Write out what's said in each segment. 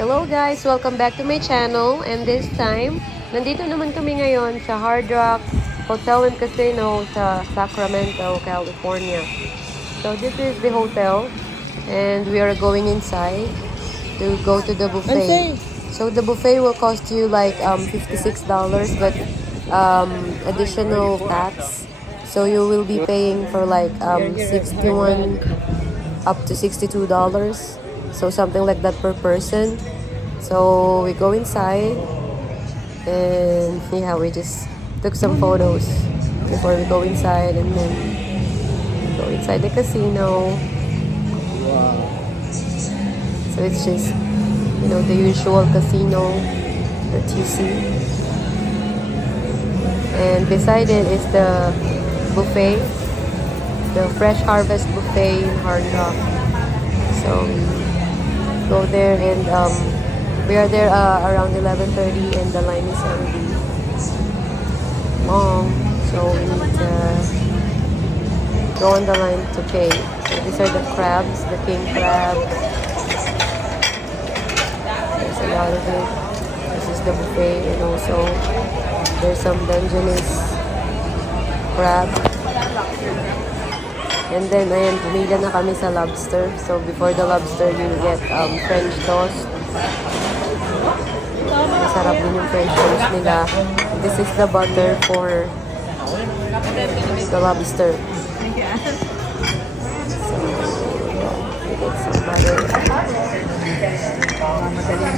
Hello guys! Welcome back to my channel, and this time, nandito naman kami ngayon sa Hard Rock Hotel and Casino sa Sacramento, California. So this is the hotel and we are going inside to go to the buffet. So the buffet will cost you like $56 but additional tax. So you will be paying for like $61 up to $62. So something like that per person. So we go inside and yeah, we just took some photos before we go inside, and then go inside the casino. Wow. So it's just, you know, the usual casino that you see. And beside it is the buffet, the Fresh Harvest Buffet in Hard Rock. So go there, and we are there around 11:30, and the line is already long, so we need to go on the line to pay. So these are the crabs, the king crabs. There's a lot of it. This is the buffet, and also there's some Dungeness crab. And then, ayan, pumila na kami sa lobster. So, before the lobster, you get French toast. Masarap din yung French toast nila. This is the butter for the lobster. So, we get some butter.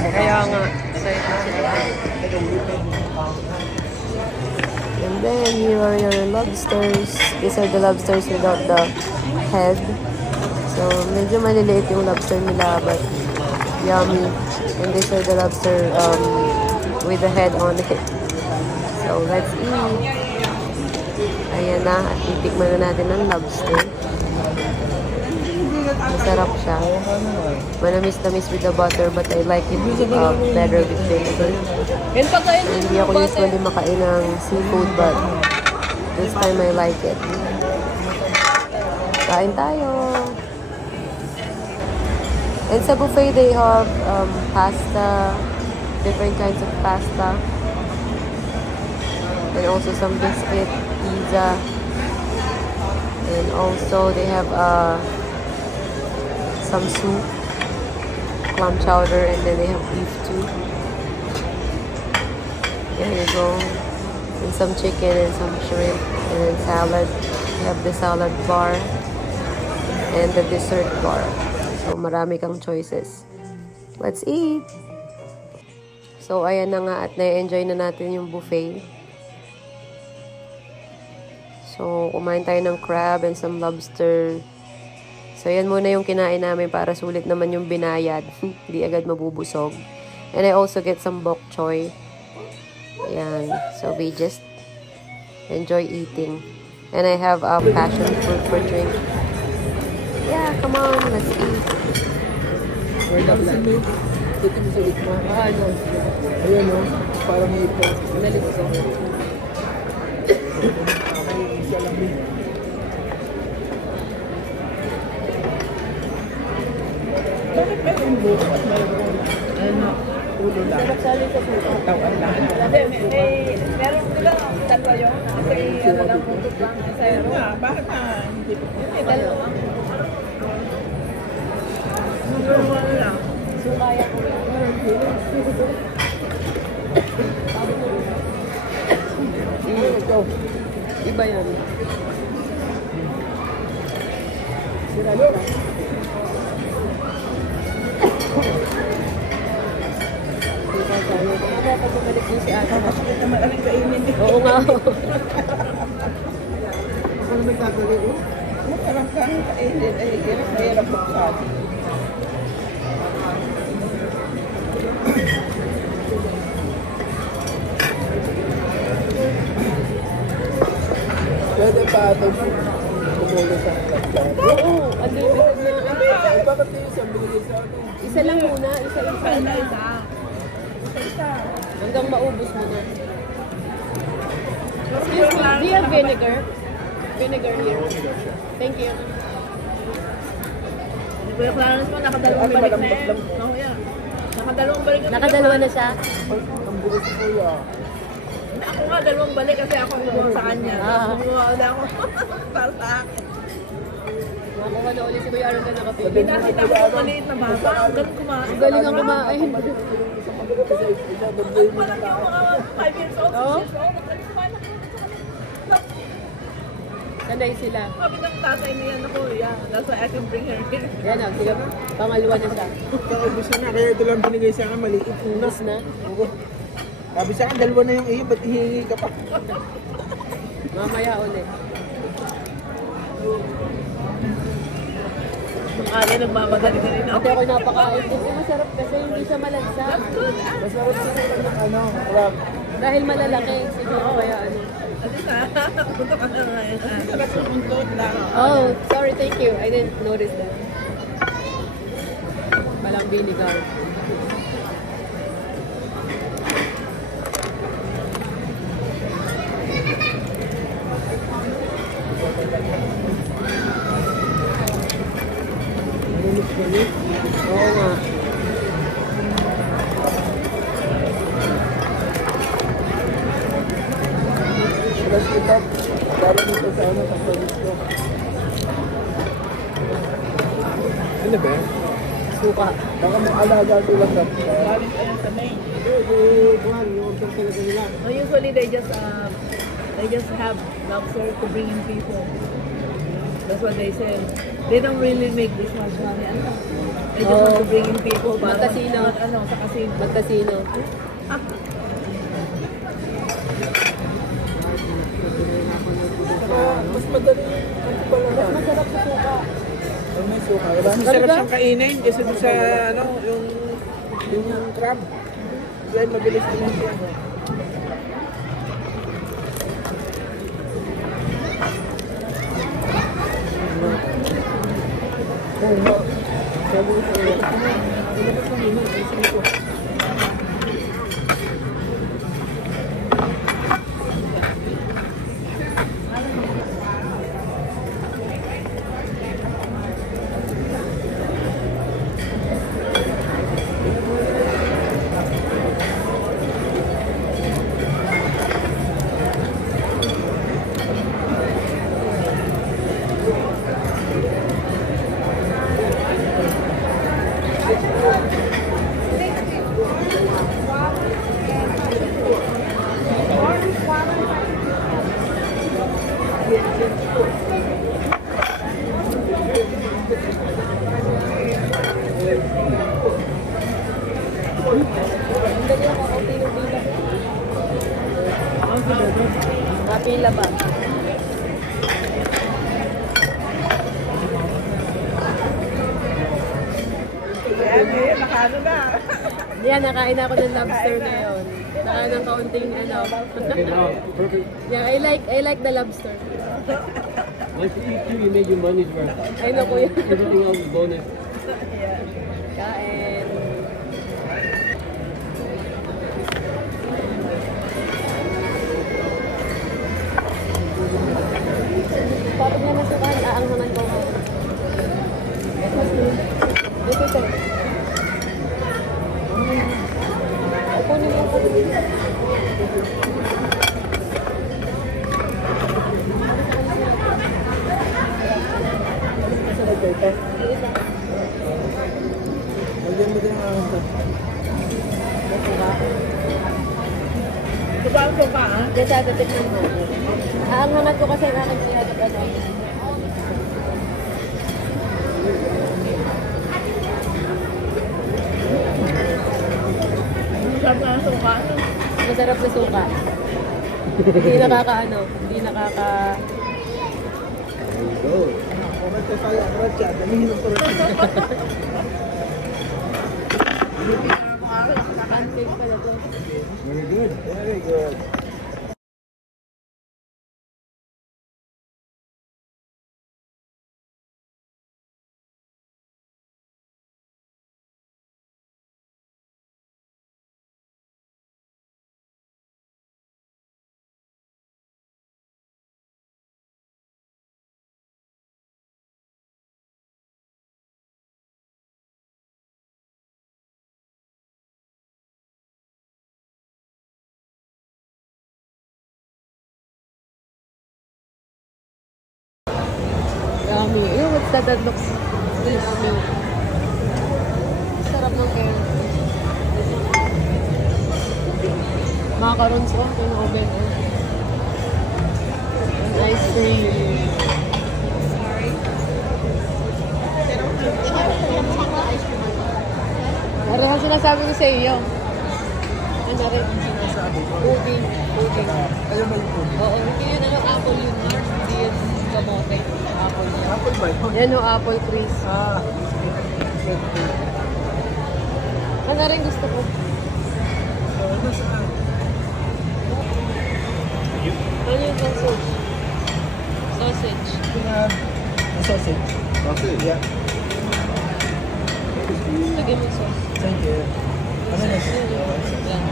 Kaya nga, and then here are your lobsters. These are the lobsters without the head. So medyo maliliit yung lobster nila, but yummy. And these are the lobster with the head on it. So let's eat. Ayan na, at titikman na natin ang lobster. Masarap siya. Manamis-namis with the butter, but I like it better with vinegar. Hindi ako usually makain ng seafood, but this time I like it. Kain tayo! And sa buffet, they have pasta, different kinds of pasta, and also some biscuit, pizza, and also they have some soup, clam chowder, and then they have beef too. There you go. And some chicken and some shrimp, and then salad. You have the salad bar and the dessert bar. So marami kang choices. Let's eat! So ayan na nga, at na-enjoy na natin yung buffet. So kumain tayo ng crab and some lobster. So, yan muna yung kinain namin para sulit naman yung binayad. Hindi agad mabubusog. And I also get some bok choy. Ayan. So, we just enjoy eating. And I have passion fruit for drink. Yeah, come on. Let's eat. Dito mo sa likmo. Ano? Ayan o. Parang ito. Nalit ko. Isa lang din. Bakit may ulo at mayroon ulo lang? Sarap-sali sa puto. Tawan lang. Meron sila dalawa yun. Kasi ano lang, putot lang. Bakit na? Hindi ko. Dalawa. Dalawa lang. Sukaya ko lang. Ito. Iba yan. Sira lang. Pag bumalik din si Ate. Bakit naman aling kainin? Oo nga. Ako naman gagawin ko. Masarap kang kainin. Ay, hirap na hirap po sa atin. Pwede pa ito tumulo sa laptop. Oo, unlimited na. Bakit yung isang binigay sa akin? Isa lang muna. Isa-isa na. Hanggang maubos mo na. Excuse me, do you have vinegar? Vinegar here. Thank you. Kuya Clarence mo, nakadalawang balik na yan. Oh, yeah. Nakadalawang balik. Nakadalawa na siya. Ang bilis ko yan. Ako nga, dalawang balik kasi ako gumawa sa kanya. Gumawa na ako para sa akin. Makuha na ulit si Kuya Aaron na nakapili. Pinakita ko yung maliit na bata. Hanggang kumain. Ang galing ang kumain. Parang yung mga 5 years old, 6 years old. Kumain ako. Sanay sila. Sabi ng tatay niya, ako, yeah, that's why I can bring her here. Yan na, sige. Pangalawa na siya. Kaubos na, kaya ito lang binigay sa akin, maliit. Unas na. Oo. Sabi sa akin, dalawa na yung iyo, ba't hihingi ka pa? Mamaya ulit. Makali, nagmamadali na rin ako. Ate ako napakain. Kasi masarap kasi hindi siya malansa. Masarap siya ng ano, crab. Dahil malalaki. Siguro kaya ano. Kasi na, punta ka na ngayon. Sarap yung untot lang. Oh, sorry, thank you. I didn't notice that. Walang vinegar. Oo nga. Tapos ito, dalawa nito sa ano, sa service ko. Ano ba? Suka. Baka may alaga ito lang na. Galing ka lang sa main. No, usually they just have lobster to bring in people. That's what they say. They don't really make this much money. Ano? They just want to bring in people para Magkasino. ano, sa casino. Magkasino. Mas madali yung ano pala na. Masarap sa suka. May suka. Mas masarap siyang kainin kasi doon sa ano, yung crab. Kaya mabilis din siya. Kapila ba? Kaya nakano na. Yan, nakain ako ng lobster ngayon. Nakain ng kaunting ano. Yeah, I like the lobster. Once you eat two, you made your money's worth. Ay na kuya. Everything else is bonus. Kain. Tapos nga nasukan, aanghangan ko nga. Ito ito. Kunin mo ko. Magyan mo din ang ano. Diba ang sopa, ha? Diyan sa dapat ng mo. Aanghangan ko kasi ang aking pinagap ano. Masarap na ang sopa. Masarap na suka. Hindi nakakaano, hindi nakaka... Comment ko tayo, Rocha, damihin ng Rocha. Pancake pala to. Very good. Very good. pasta that looks yummy. Sarap ng air. Macarons ko, pinoven ko. Ice cream. Ano ang sinasabi ko sa iyo? Ano rin? Pudding. Pudding. Ayaw ba yung food? Oo, hindi yun ano, apple yun. Hindi yun kamote. Apple yun. Apple ba yun? Yan o, apple Chris. Ah. Ano rin gusto ko? Ano saan? Ano yung sausage? Sausage. Sausage. Sausage? Yeah. Lagyan mo sauce. Thank you. Ano na? Yan.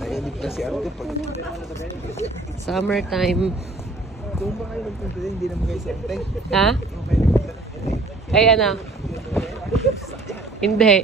Nainip na si Arto pag... Summertime. Doon ba kayo nagpunta din? Hindi naman kayo sente? Ha? Okay. Ay, ano? Hindi.